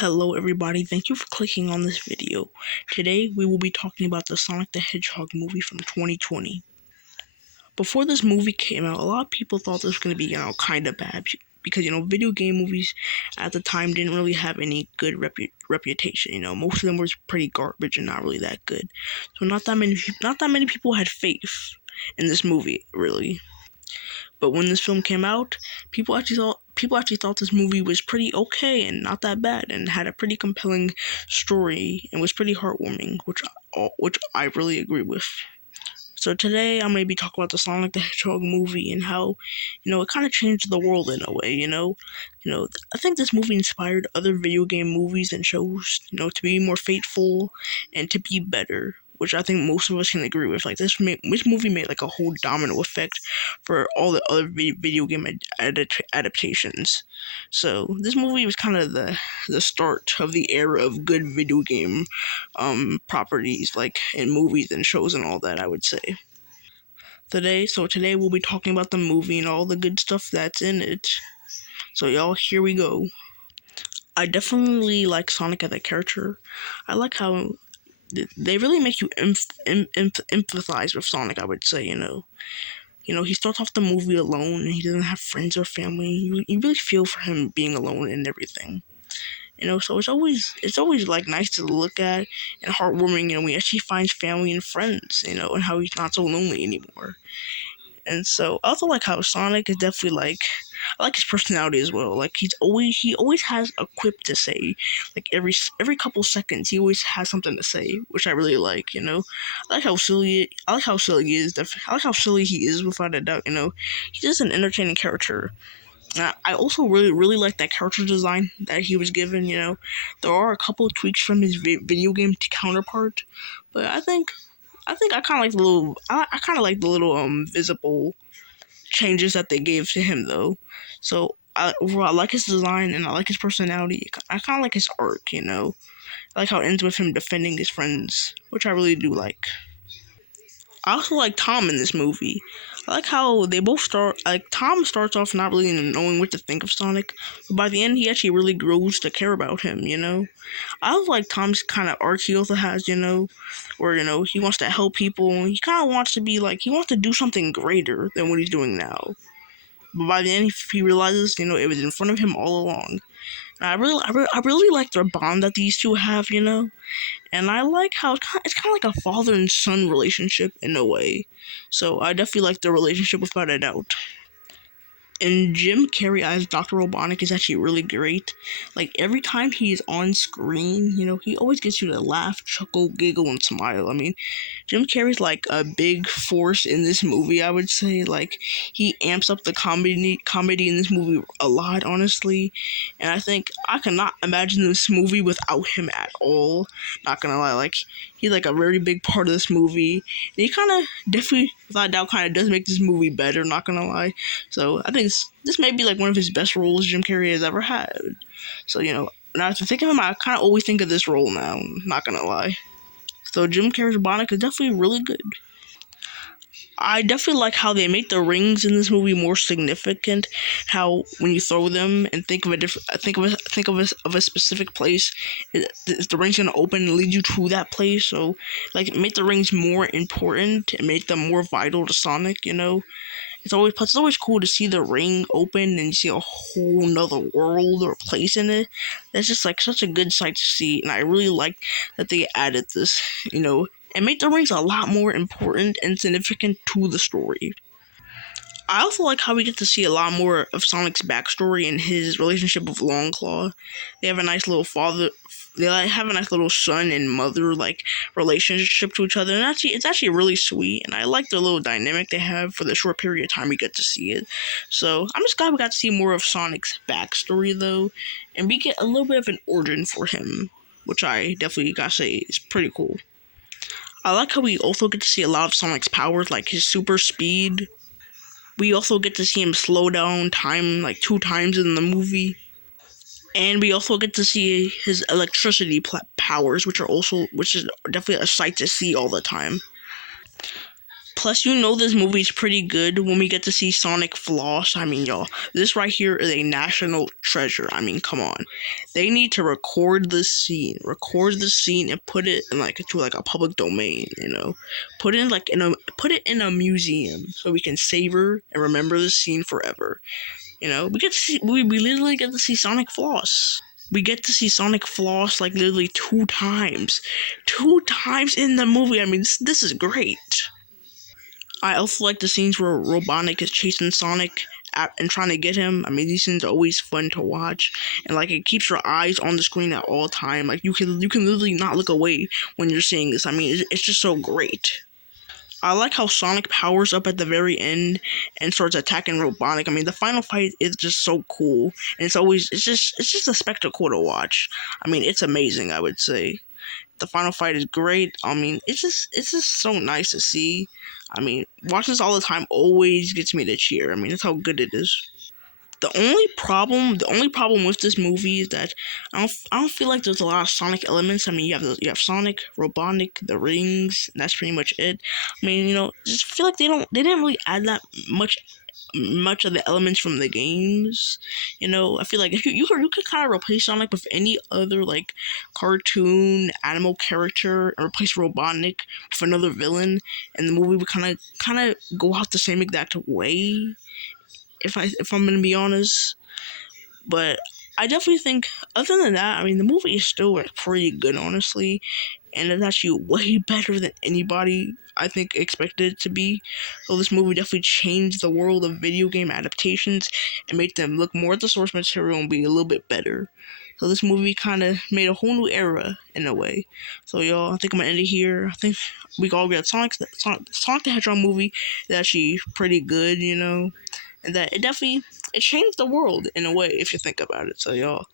Hello everybody, thank you for clicking on this video. Today we will be talking about the Sonic the Hedgehog movie from 2020. Before this movie came out, a lot of people thought this was going to be, kind of bad because, video game movies at the time didn't really have any good reputation. Most of them were pretty garbage and not really that good. So not that many people had faith in this movie, really. But when this film came out, people actually thought this movie was pretty okay and not that bad, and had a pretty compelling story and was pretty heartwarming, which I really agree with. So today I'm going to be talking about the Sonic the Hedgehog movie and how, it kind of changed the world in a way. I think this movie inspired other video game movies and shows, to be more faithful and to be better, which I think most of us can agree with. Like this movie made like a whole domino effect for all the other video game adaptations. So this movie was kind of the start of the era of good video game properties, like in movies and shows and all that, I would say. Today we'll be talking about the movie and all the good stuff that's in it. So y'all, here we go. I definitely like Sonic as a character. I like how they really make you empathize with Sonic, I would say. He starts off the movie alone and he doesn't have friends or family. You really feel for him being alone and everything. So it's always like nice to look at and heartwarming, when he actually finds family and friends, and how he's not so lonely anymore. And so I also like how Sonic is definitely I like his personality as well. Like he always has a quip to say. Like every couple seconds he always has something to say, which I really like. I like how silly he is. I like how silly he is, without a doubt. He's just an entertaining character. I also really like that character design that he was given. There are a couple of tweaks from his video game counterpart, but I think I kind of like the little. I kind of like the little visible changes that they gave to him though. So overall, I like his design and I like his personality. I kind of like his arc. I like how it ends with him defending his friends, which I really do like. I also like Tom in this movie. I like how they both start. Like Tom starts off not really knowing what to think of Sonic, but by the end he actually really grows to care about him. I also like Tom's kind of arc he also has. Where he wants to help people. And he kind of wants to be he wants to do something greater than what he's doing now. But by the end he realizes it was in front of him all along. And I really like their bond that these two have. And I like how it's kind of like a father and son relationship in a way. So I definitely like their relationship without a doubt. And Jim Carrey as Dr. Robotnik is actually really great. Like, every time he's on screen, he always gets you to laugh, chuckle, giggle, and smile. I mean, Jim Carrey's like a big force in this movie, I would say. Like, he amps up the comedy in this movie a lot, honestly. And I think I cannot imagine this movie without him at all. Not gonna lie, he's like a very big part of this movie. And he kind of definitely, without doubt, kind of does make this movie better, not gonna lie. So I think this may be like one of his best roles Jim Carrey has ever had. So, now to think of him, I kind of always think of this role now, not gonna lie. So Jim Carrey's Robotnik is definitely really good. I definitely like how they make the rings in this movie more significant. How when you throw them and think of a specific place, is the ring's gonna open and lead you to that place. So make the rings more important and make them more vital to Sonic. It's always cool to see the ring open and you see a whole nother world or place in it. That's just such a good sight to see, and I really like that they added this, and make the rings a lot more important and significant to the story. I also like how we get to see a lot more of Sonic's backstory and his relationship with Longclaw. They have a nice little have a nice little son and mother relationship to each other, and it's actually really sweet. And I like the little dynamic they have for the short period of time we get to see it. So I'm just glad we got to see more of Sonic's backstory though, and we get a little bit of an origin for him, which I definitely gotta say is pretty cool. I like how we also get to see a lot of Sonic's powers, like his super speed. We also get to see him slow down time 2 times in the movie. And we also get to see his electricity powers, which is definitely a sight to see all the time. Plus, you know this movie is pretty good when we get to see Sonic floss. I mean, y'all, this right here is a national treasure. I mean, come on. They need to record the scene, and put it in like a public domain. Put it in a museum so we can savor and remember the scene forever. We literally get to see Sonic floss. We get to see Sonic floss like literally two times in the movie. I mean, this is great. I also like the scenes where Robotnik is chasing Sonic and trying to get him. I mean, these scenes are always fun to watch, and like it keeps your eyes on the screen at all time. Like you can literally not look away when you're seeing this. I mean, it's just so great. I like how Sonic powers up at the very end and starts attacking Robotnik. I mean, the final fight is just so cool, and it's just a spectacle to watch. I mean, it's amazing. I would say the final fight is great. I mean, it's just so nice to see. I mean, watching this all the time always gets me to cheer. I mean, that's how good it is. The only problem with this movie is that I don't feel like there's a lot of Sonic elements. I mean, you have Sonic, Robotnik, the rings, and that's pretty much it. I mean, just feel like they didn't really add that much of the elements from the games. I feel like if you could kind of replace Sonic with any other like cartoon animal character, and replace Robotnik with another villain, and the movie would kind of go out the same exact way. If I'm gonna be honest, but I definitely think, other than that, I mean, the movie is still like pretty good, honestly, and it's actually way better than anybody I think expected it to be. So this movie definitely changed the world of video game adaptations and made them look more at the source material and be a little bit better. So this movie kind of made a whole new era in a way. So y'all, I think I'm gonna end it here. I think we all get Sonic the Hedgehog movie is actually pretty good, and that it changed the world in a way if you think about it. So y'all,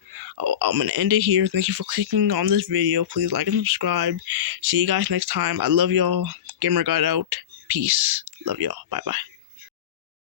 I'm gonna end it here. Thank you for clicking on this video. Please like and subscribe. See you guys next time. I love y'all. Gamer got out. Peace. Love y'all. Bye bye.